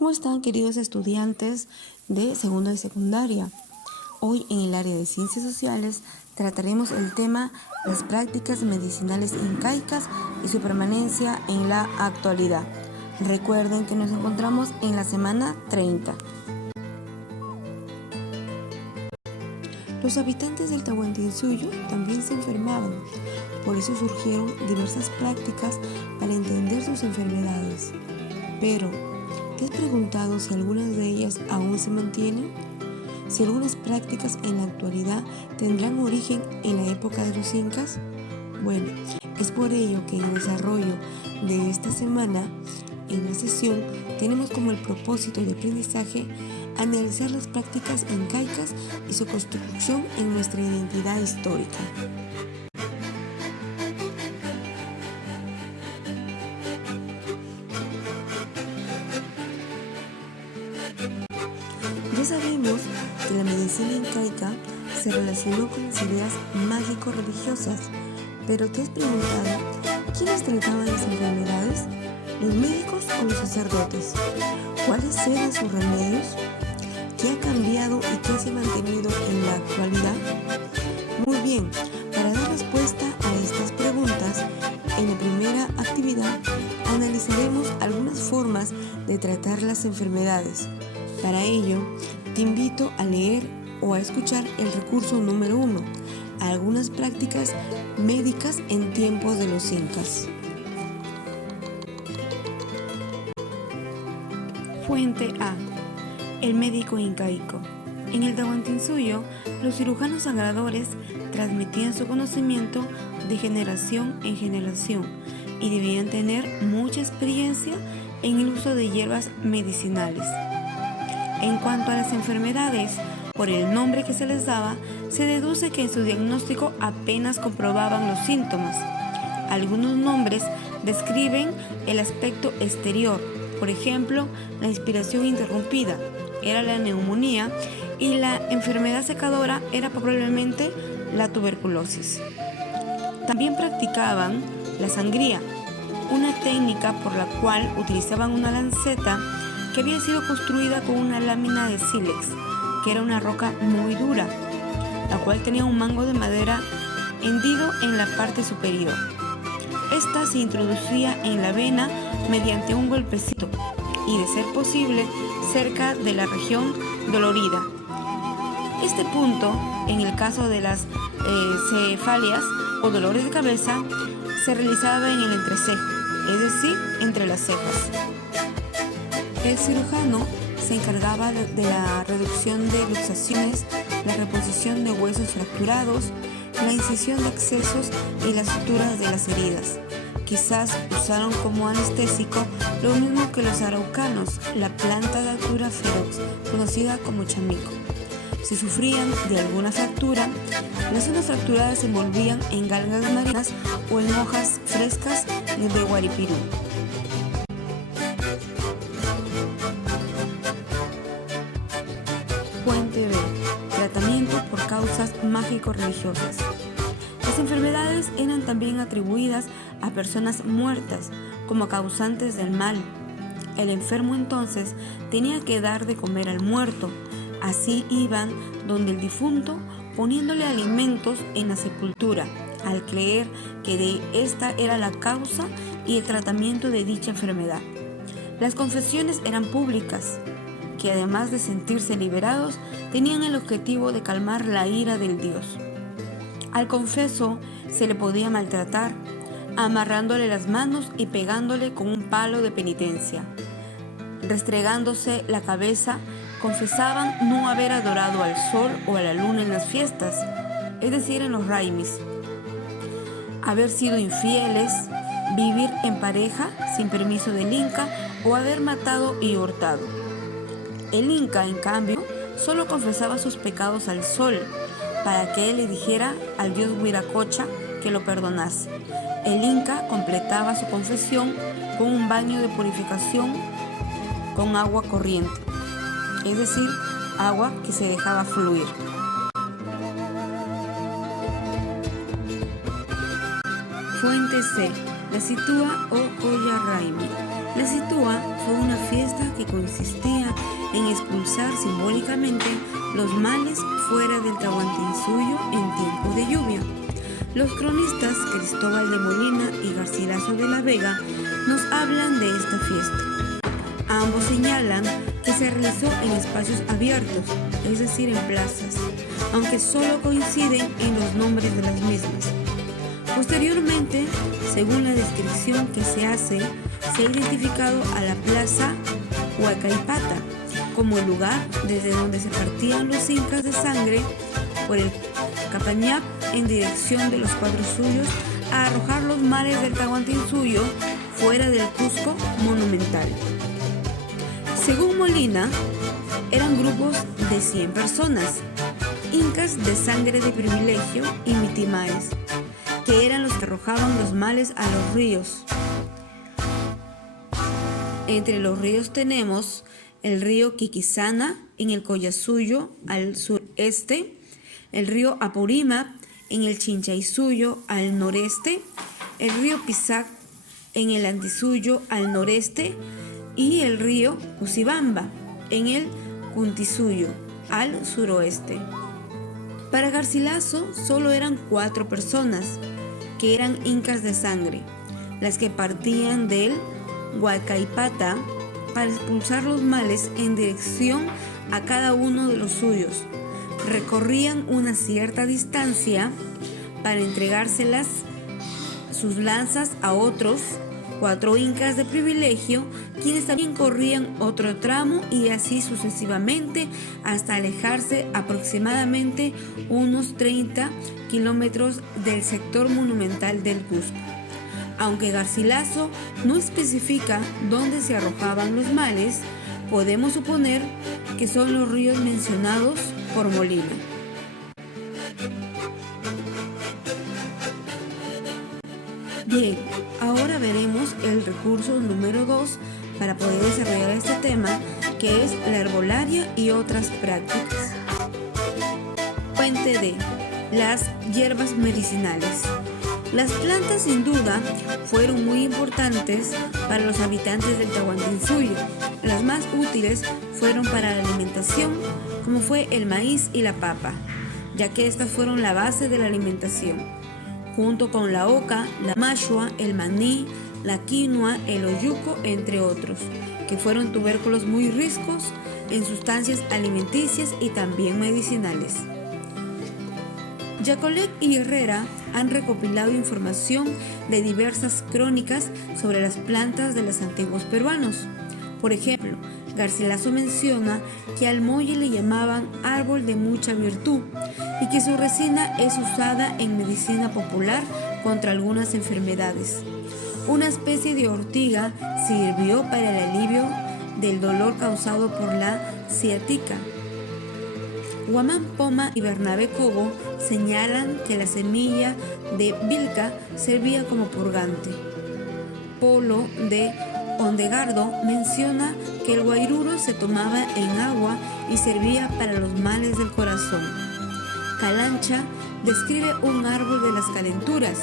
¿Cómo están, queridos estudiantes de segundo y secundaria? Hoy en el área de ciencias sociales trataremos el tema las prácticas medicinales incaicas y su permanencia en la actualidad. Recuerden que nos encontramos en la semana 30. Los habitantes del Tahuantinsuyo también se enfermaban, por eso surgieron diversas prácticas para entender sus enfermedades. Pero, ¿te has preguntado si algunas de ellas aún se mantienen? Si algunas prácticas en la actualidad tendrán origen en la época de los incas? Bueno, es por ello que en el desarrollo de esta semana, en la sesión, tenemos como el propósito de aprendizaje analizar las prácticas incaicas y su construcción en nuestra identidad histórica. Ya sabemos que la medicina incaica se relacionó con las ideas mágico-religiosas, pero ¿te has preguntado quiénes trataban las enfermedades? ¿Los médicos o los sacerdotes? ¿Cuáles eran sus remedios? ¿Qué ha cambiado y qué se ha mantenido en la actualidad? Muy bien, para dar respuesta a estas preguntas, en la primera actividad analizaremos algunas formas de tratar las enfermedades. Para ello, te invito a leer o a escuchar el recurso número 1, algunas prácticas médicas en tiempos de los incas. Fuente A. El médico incaico. En el Tahuantinsuyo, los cirujanos sagradores transmitían su conocimiento de generación en generación y debían tener mucha experiencia en el uso de hierbas medicinales. En cuanto a las enfermedades, por el nombre que se les daba, se deduce que en su diagnóstico apenas comprobaban los síntomas. Algunos nombres describen el aspecto exterior, por ejemplo, la inspiración interrumpida era la neumonía y la enfermedad secadora era probablemente la tuberculosis. También practicaban la sangría, una técnica por la cual utilizaban una lanceta que había sido construida con una lámina de sílex, que era una roca muy dura, la cual tenía un mango de madera hendido en la parte superior. Esta se introducía en la vena mediante un golpecito y, de ser posible, cerca de la región dolorida. Este punto, en el caso de las cefalias o dolores de cabeza, se realizaba en el entrecejo, es decir, entre las cejas. El cirujano se encargaba de la reducción de luxaciones, la reposición de huesos fracturados, la incisión de accesos y las suturas de las heridas. Quizás usaron como anestésico lo mismo que los araucanos, la planta Datura ferox, conocida como chamico. Si sufrían de alguna fractura, las zonas fracturadas se envolvían en galgas marinas o en hojas frescas de guaripirú. Fuente B. Tratamiento por causas mágico-religiosas. Las enfermedades eran también atribuidas a personas muertas como causantes del mal. El enfermo entonces tenía que dar de comer al muerto. Así iban donde el difunto poniéndole alimentos en la sepultura, al creer que de esta era la causa y el tratamiento de dicha enfermedad. Las confesiones eran públicas, que además de sentirse liberados, tenían el objetivo de calmar la ira del Dios. Al confeso se le podía maltratar, amarrándole las manos y pegándole con un palo de penitencia. Restregándose la cabeza, confesaban no haber adorado al sol o a la luna en las fiestas, es decir, en los raimis, haber sido infieles, vivir en pareja sin permiso del inca o haber matado y hurtado. El inca, en cambio, solo confesaba sus pecados al sol, para que él le dijera al dios Huiracocha que lo perdonase. El inca completaba su confesión con un baño de purificación con agua corriente, es decir, agua que se dejaba fluir. Fuente C. La Situa o Olla Raimi. La Situa Yúa fue una fiesta que consistía en expulsar simbólicamente los males fuera del Tahuantinsuyo en tiempo de lluvia. Los cronistas Cristóbal de Molina y Garcilaso de la Vega nos hablan de esta fiesta. Ambos señalan que se realizó en espacios abiertos, es decir, en plazas, aunque solo coinciden en los nombres de las mismas. Posteriormente, según la descripción que se hace, se ha identificado a la plaza Huacaipata como el lugar desde donde se partían los incas de sangre por el Capañap en dirección de los Cuatro Suyos a arrojar los males del Tahuantinsuyo fuera del Cusco monumental. Según Molina, eran grupos de 100 personas, incas de sangre de privilegio y mitimaes, que eran los que arrojaban los males a los ríos. Entre los ríos tenemos el río Quiquisana en el Collasuyo al sureste, el río Apurímac en el Chinchaysuyo al noreste, el río Pisac en el Antisuyo al noreste y el río Usibamba en el Cuntisuyo al suroeste. Para Garcilaso solo eran 4 personas, que eran incas de sangre, las que partían del Huacaipata para expulsar los males en dirección a cada uno de los suyos. Recorrían una cierta distancia para entregárselas sus lanzas a otros 4 incas de privilegio, quienes también corrían otro tramo y así sucesivamente hasta alejarse aproximadamente unos 30 kilómetros del sector monumental del Cusco. Aunque Garcilaso no especifica dónde se arrojaban los males, podemos suponer que son los ríos mencionados por Molina. Bien, ahora veremos el recurso número 2 para poder desarrollar este tema, que es la herbolaria y otras prácticas. Fuente D. Las hierbas medicinales. Las plantas sin duda fueron muy importantes para los habitantes del Tahuantinsuyo. Las más útiles fueron para la alimentación, como fue el maíz y la papa, ya que estas fueron la base de la alimentación, junto con la oca, la mashua, el maní, la quinoa, el oyuco, entre otros, que fueron tubérculos muy ricos en sustancias alimenticias y también medicinales. Yacolec y Herrera han recopilado información de diversas crónicas sobre las plantas de los antiguos peruanos. Por ejemplo, Garcilaso menciona que al molle le llamaban árbol de mucha virtud y que su resina es usada en medicina popular contra algunas enfermedades. Una especie de ortiga sirvió para el alivio del dolor causado por la ciática. Guamán Poma y Bernabé Cobo señalan que la semilla de vilca servía como purgante. Polo de Ondegardo menciona que el guairuro se tomaba en agua y servía para los males del corazón. Calancha describe un árbol de las calenturas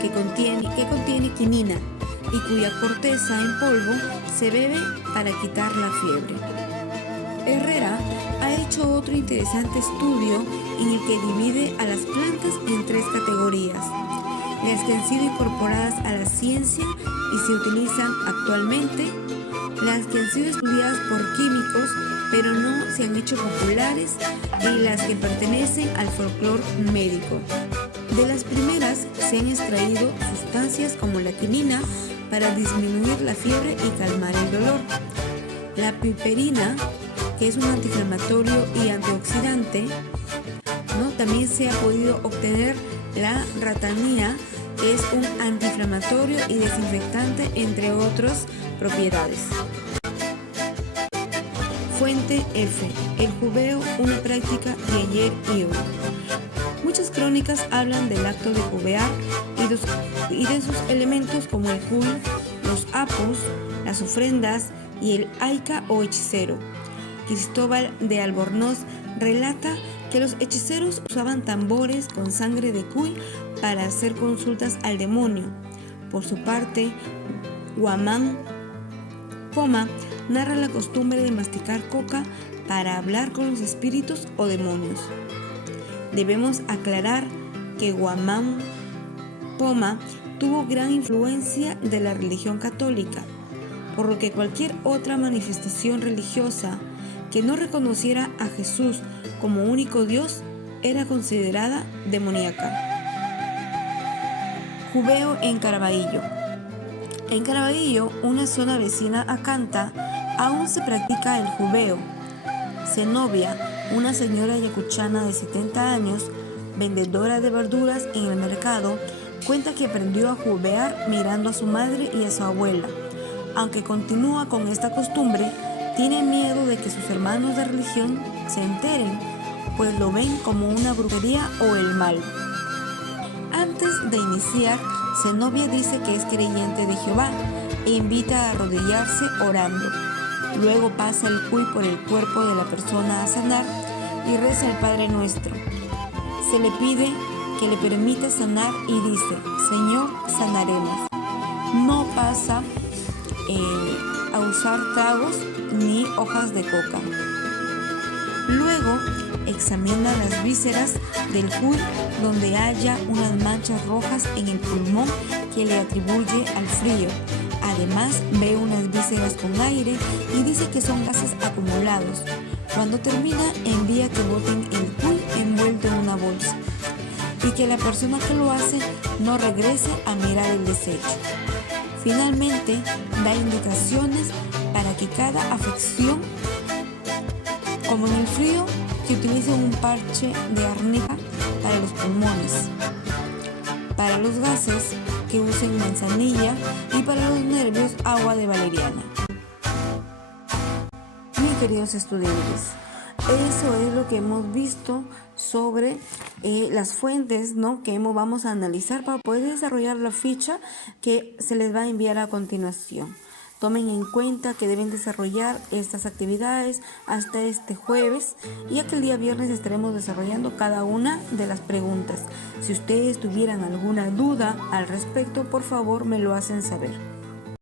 que contiene quinina y cuya corteza en polvo se bebe para quitar la fiebre. Herrera ha hecho otro interesante estudio en el que divide a las plantas en 3 categorías: las que han sido incorporadas a la ciencia y se utilizan actualmente, las que han sido estudiadas por químicos pero no se han hecho populares y las que pertenecen al folclore médico. De las primeras se han extraído sustancias como la quinina para disminuir la fiebre y calmar el dolor, la piperina, que es un antiinflamatorio y antioxidante, ¿no? También se ha podido obtener la ratanía, que es un antiinflamatorio y desinfectante, entre otras propiedades. Fuente F. El jubeo, una práctica de ayer y hoy. Muchas crónicas hablan del acto de jubear y de sus elementos como el cuy, los apos, las ofrendas y el aica o hechicero. Cristóbal de Albornoz relata que los hechiceros usaban tambores con sangre de cuy para hacer consultas al demonio. Por su parte, Guamán Poma narra la costumbre de masticar coca para hablar con los espíritus o demonios. Debemos aclarar que Guamán Poma tuvo gran influencia de la religión católica, por lo que cualquier otra manifestación religiosa que no reconociera a Jesús como único Dios era considerada demoníaca. Jubeo en Caraballo. En Caraballo, una zona vecina a Canta, aún se practica el jubeo. Zenobia, una señora ayacuchana de 70 años, vendedora de verduras en el mercado, cuenta que aprendió a jubear mirando a su madre y a su abuela. Aunque continúa con esta costumbre, tiene miedo de que sus hermanos de religión se enteren, pues lo ven como una brujería o el mal. Antes de iniciar, Zenobia dice que es creyente de Jehová e invita a arrodillarse orando. Luego pasa el cuy por el cuerpo de la persona a sanar y reza el Padre Nuestro. Se le pide que le permita sanar y dice: Señor, sanaremos. No pasa a usar tragos ni hojas de coca. Luego examina las vísceras del cuy, donde haya unas manchas rojas en el pulmón que le atribuye al frío. Además ve unas vísceras con aire y dice que son gases acumulados. Cuando termina, envía que boten el cuy envuelto en una bolsa y que la persona que lo hace no regrese a mirar el desecho. Finalmente, da indicaciones para que cada afección, como en el frío, que utilice un parche de arnica para los pulmones, para los gases, que usen manzanilla, y para los nervios, agua de valeriana. Mis queridos estudiantes, eso es lo que hemos visto sobre las fuentes, ¿no?, que vamos a analizar para poder desarrollar la ficha que se les va a enviar a continuación. Tomen en cuenta que deben desarrollar estas actividades hasta este jueves, ya que el día viernes estaremos desarrollando cada una de las preguntas. Si ustedes tuvieran alguna duda al respecto, por favor me lo hacen saber.